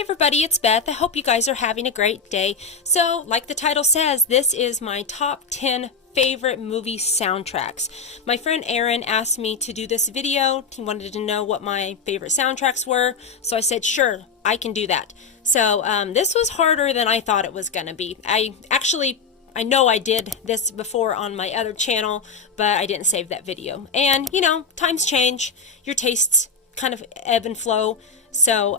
Hey everybody, it's Beth. I hope you guys are having a great day. So, like the title says, this is my top 10 favorite movie soundtracks. My friend Aaron asked me to do this video. He wanted to know what my favorite soundtracks were, so I said, sure, I can do that. So, this was harder than I thought it was going to be. I know I did this before on my other channel, but I didn't save that video. And, you know, times change. Your tastes kind of ebb and flow. So,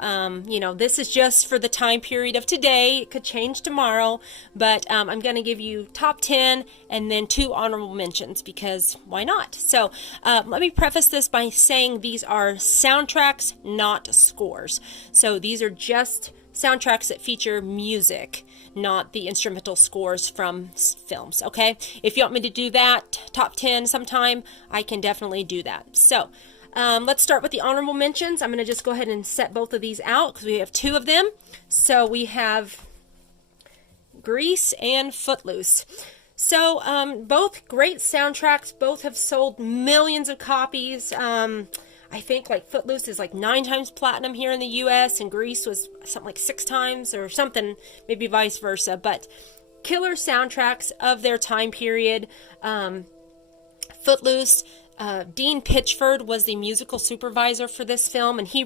this is just for the time period of today. It could change tomorrow, but I'm going to give you top 10 and then 2 honorable mentions because why not? So, let me preface this by saying these are soundtracks, not scores. So, these are just soundtracks that feature music, not the instrumental scores from films, okay? If you want me to do that, top 10 sometime, I can definitely do that. So, let's start with the honorable mentions. I'm going to just go ahead and set both of these out because we have 2 of them. So we have Grease and Footloose. So both great soundtracks. Both have sold millions of copies. I think like Footloose is like 9 times platinum here in the US, and Grease was something like 6 times or something, maybe vice versa. But killer soundtracks of their time period. Footloose. Dean Pitchford was the musical supervisor for this film, and he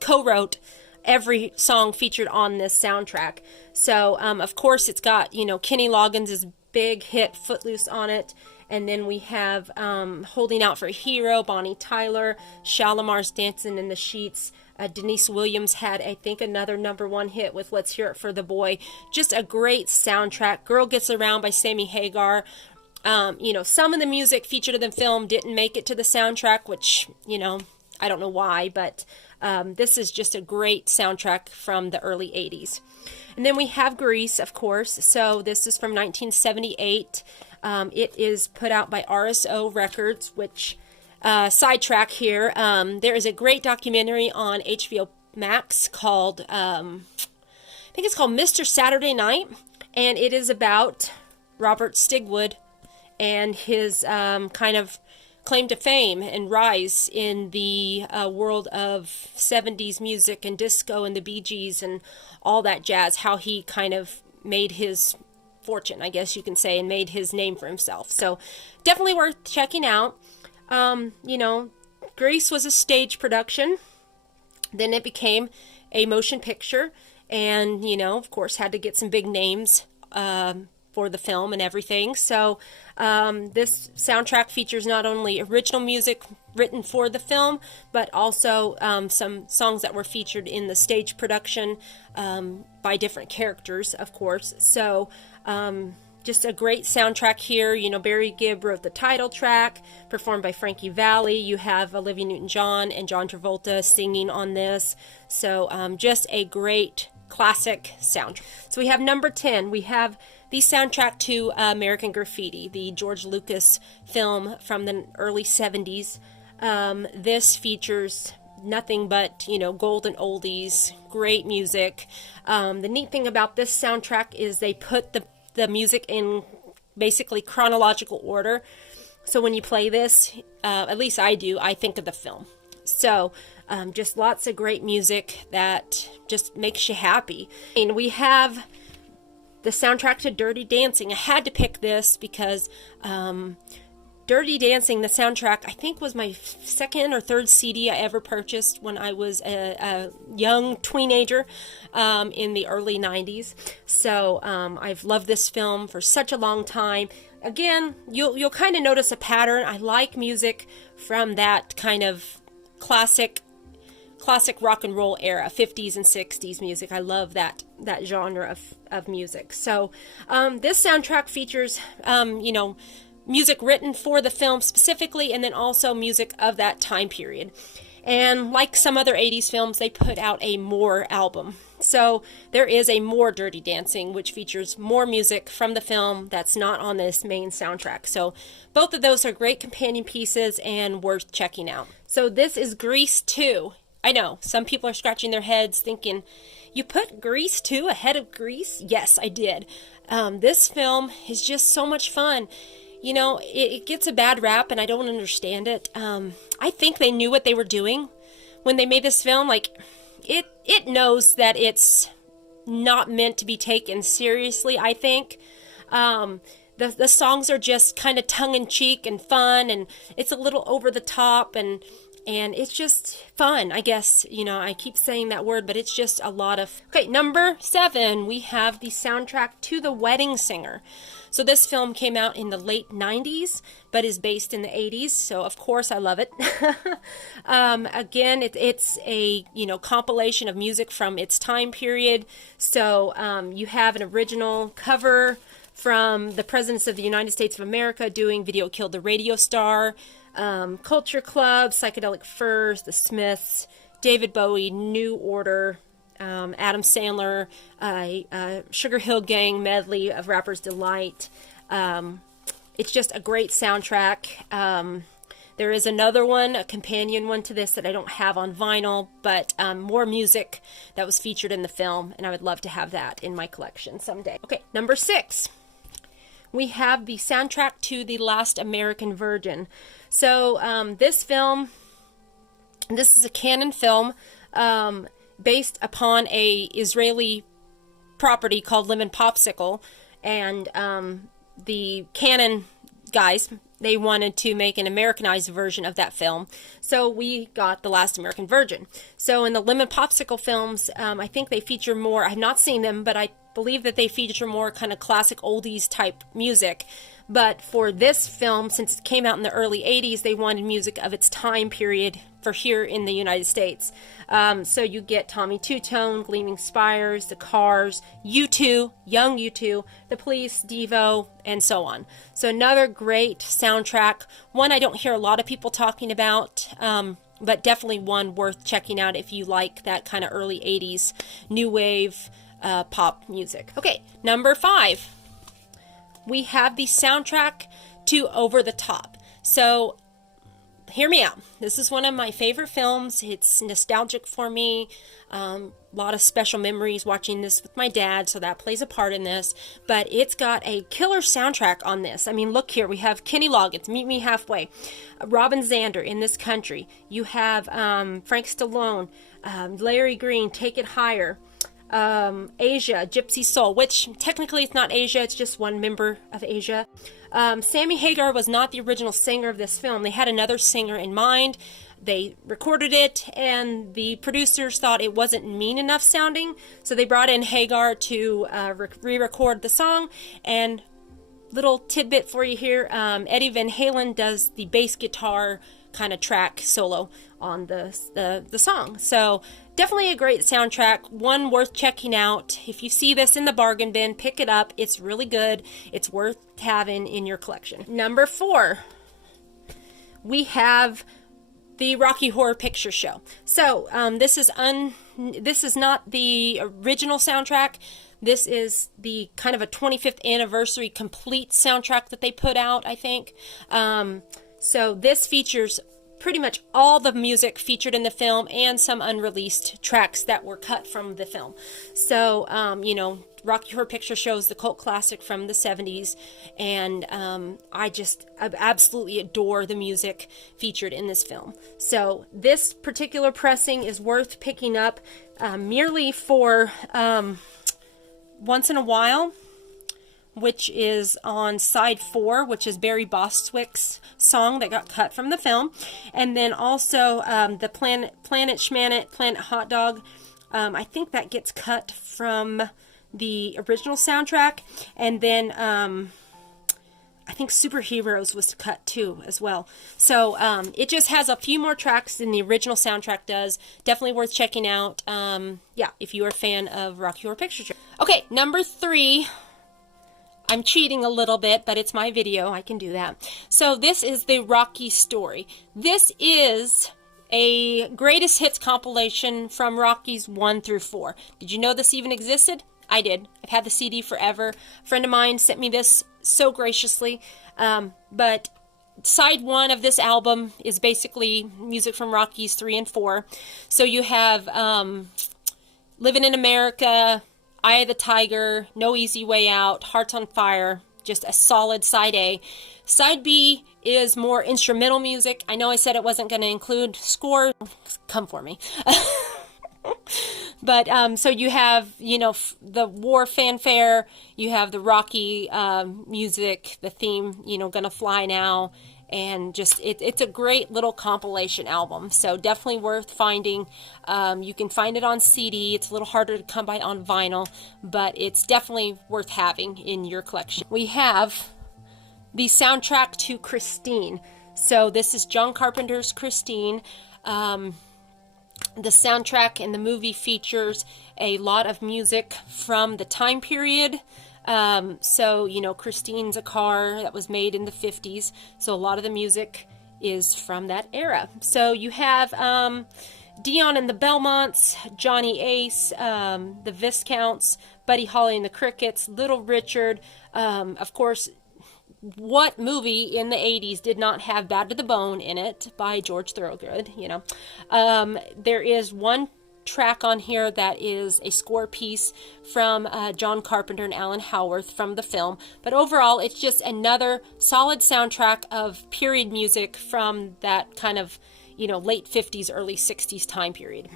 co-wrote every song featured on this soundtrack. So, of course, it's got, Kenny Loggins' big hit Footloose on it. And then we have Holding Out for a Hero, Bonnie Tyler, Shalimar's Dancing in the Sheets. Denise Williams had, I think, another #1 hit with Let's Hear It for the Boy. Just a great soundtrack. Girl Gets Around by Sammy Hagar. Some of the music featured in the film didn't make it to the soundtrack, which, I don't know why, but this is just a great soundtrack from the early 80s. And then we have Grease, of course. So this is from 1978. It is put out by RSO Records, which, sidetrack here, there is a great documentary on HBO Max called, I think it's called Mr. Saturday Night, and it is about Robert Stigwood and his kind of claim to fame and rise in the world of 70s music and disco and the Bee Gees and all that jazz, how he kind of made his fortune, I guess you can say, and made his name for himself. So definitely worth checking out. Grease was a stage production. Then it became a motion picture and, of course, had to get some big names for the film and everything. So this soundtrack features not only original music written for the film, but also some songs that were featured in the stage production by different characters, of course. So just a great soundtrack here. Barry Gibb wrote the title track, performed by Frankie Valli. You have Olivia Newton-John and John Travolta singing on this. So just a great classic soundtrack. So we have number 10. We have the soundtrack to American Graffiti, the George Lucas film from the early 70s. This features nothing but, golden oldies, great music. The neat thing about this soundtrack is they put the music in basically chronological order. So when you play this, at least I do, I think of the film. So just lots of great music that just makes you happy. And we have the soundtrack to Dirty Dancing. I had to pick this because Dirty Dancing, the soundtrack, I think was my 2nd or 3rd CD I ever purchased when I was a young teenager in the early 90s. So I've loved this film for such a long time. Again, you'll kind of notice a pattern. I like music from that kind of classic rock and roll era, 50s and 60s music. I love that genre of music. So this soundtrack features, music written for the film specifically, and then also music of that time period. And like some other 80s films, they put out a More album. So there is a More Dirty Dancing, which features more music from the film that's not on this main soundtrack. So both of those are great companion pieces and worth checking out. So this is Grease 2. I know, some people are scratching their heads thinking, you put Grease 2 ahead of Grease? Yes, I did. This film is just so much fun. It gets a bad rap, and I don't understand it. I think they knew what they were doing when they made this film. Like, it knows that it's not meant to be taken seriously, I think. The songs are just kind of tongue-in-cheek and fun, and it's a little over the top, and it's just fun, I guess. You know, I keep saying that word, but it's just a lot of... Okay, number 7, we have the soundtrack to The Wedding Singer. So this film came out in the late 90s, but is based in the 80s, so of course I love it. Again, it's a, you know, compilation of music from its time period. So you have an original cover from the Presidents of the United States of America doing Video Killed the Radio Star, Culture Club, Psychedelic Furs, The Smiths, David Bowie, New Order, Adam Sandler, Sugar Hill Gang medley of Rapper's Delight. It's just a great soundtrack. There is another one, a companion one to this that I don't have on vinyl, but more music that was featured in the film, and I would love to have that in my collection someday. Okay, number 6. We have the soundtrack to The Last American Virgin. So this film, this is a canon film based upon a Israeli property called Lemon Popsicle, and the canon guys, they wanted to make an Americanized version of that film, so we got The Last American Virgin. So in the Lemon Popsicle films, I think they feature more, I've not seen them, but I believe that they feature more kind of classic oldies type music. But for this film, since it came out in the early 80s, they wanted music of its time period for here in the United States. So you get Tommy Two-Tone, Gleaming Spires, The Cars, U2, Young U2, The Police, Devo, and so on. So another great soundtrack. One I don't hear a lot of people talking about, but definitely one worth checking out if you like that kind of early 80s new wave pop music. Okay, number 5. We have the soundtrack to Over the Top. So, hear me out. This is one of my favorite films. It's nostalgic for me. A lot of special memories watching this with my dad, so that plays a part in this. But it's got a killer soundtrack on this. I mean, look here. We have Kenny Loggins, Meet Me Halfway. Robin Zander, In This Country. You have Frank Stallone, Larry Green, Take It Higher. Asia, Gypsy Soul, which technically it's not Asia, it's just one member of Asia. Sammy Hagar was not the original singer of this film. They had another singer in mind. They recorded it, and the producers thought it wasn't mean enough sounding, so they brought in Hagar to re-record the song. And little tidbit for you here, Eddie Van Halen does the bass guitar kind of track solo on the song. So definitely a great soundtrack, one worth checking out. If you see this in the bargain bin, pick it up. It's really good. It's worth having in your collection. Number 4, we have the Rocky Horror Picture Show. So this is not the original soundtrack. This is the kind of a 25th anniversary complete soundtrack that they put out, I think. So this features pretty much all the music featured in the film and some unreleased tracks that were cut from the film. So, you know, Rocky Horror Picture Show is the cult classic from the 70s, and I absolutely adore the music featured in this film. So this particular pressing is worth picking up merely for Once in a While, which is on side 4, which is Barry Bostwick's song that got cut from the film. And then also the Planet Schmanet, Planet Hot Dog, I think that gets cut from the original soundtrack. And then I think Superheroes was cut too as well. So it just has a few more tracks than the original soundtrack does. Definitely worth checking out, yeah, if you are a fan of Rocky Horror Picture Show. Okay, number 3. I'm cheating a little bit, but it's my video. I can do that. So this is the Rocky story. This is a greatest hits compilation from Rockies 1 through 4. Did you know this even existed? I did. I've had the CD forever. A friend of mine sent me this so graciously. But side 1 of this album is basically music from Rockies 3 and 4. So you have Living in America, Eye of the Tiger, No Easy Way Out, Hearts on Fire, just a solid side A. Side B is more instrumental music. I know I said it wasn't going to include score. Come for me. But so you have, you know, the war fanfare, you have the Rocky music, the theme, you know, Gonna Fly Now, and just it's a great little compilation album. So definitely worth finding. You can find it on CD. It's a little harder to come by on vinyl, but it's definitely worth having in your collection. We have the soundtrack to Christine. So this is John Carpenter's Christine. The soundtrack in the movie features a lot of music from the time period. So, you know, Christine's a car that was made in the 50s. So a lot of the music is from that era. So you have Dion and the Belmonts, Johnny Ace, the Viscounts, Buddy Holly and the Crickets, Little Richard. Of course, what movie in the 80s did not have Bad to the Bone in it by George Thorogood, you know. There is one track on here that is a score piece from John Carpenter and Alan Howarth from the film, but overall it's just another solid soundtrack of period music from that kind of, you know, late 50s, early 60s time period.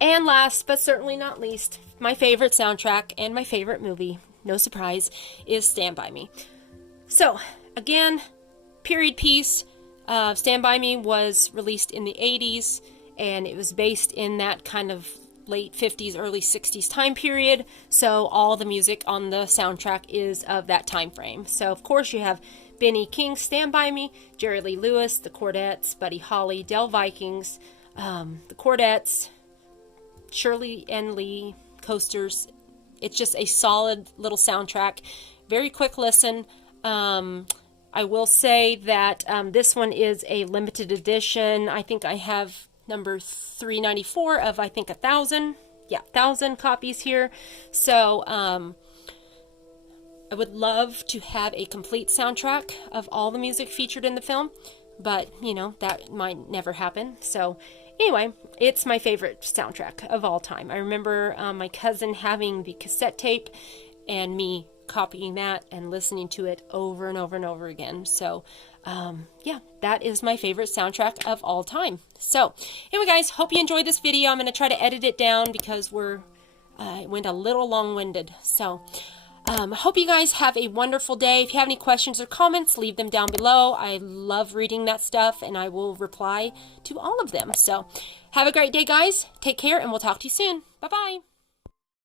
And last but certainly not least, my favorite soundtrack and my favorite movie, no surprise, is Stand By Me. So, again, period piece. Stand By Me was released in the 80s, and it was based in that kind of late 50s, early 60s time period. So, all the music on the soundtrack is of that time frame. So, of course, you have Benny King, Stand By Me, Jerry Lee Lewis, the Chordettes, Buddy Holly, Del Vikings, the Chordettes, Shirley and Lee, Coasters. It's just a solid little soundtrack. Very quick listen. I will say that this one is a limited edition. I think I have number 394 of, I think, 1,000. Yeah, 1,000 copies here. So I would love to have a complete soundtrack of all the music featured in the film. But, you know, that might never happen. So anyway, it's my favorite soundtrack of all time. I remember my cousin having the cassette tape and me copying that and listening to it over and over and over again. So, yeah, that is my favorite soundtrack of all time. So, anyway, guys, hope you enjoyed this video. I'm going to try to edit it down because it went a little long-winded. So, hope you guys have a wonderful day. If you have any questions or comments, leave them down below. I love reading that stuff, and I will reply to all of them. So, have a great day, guys. Take care, and we'll talk to you soon. Bye-bye.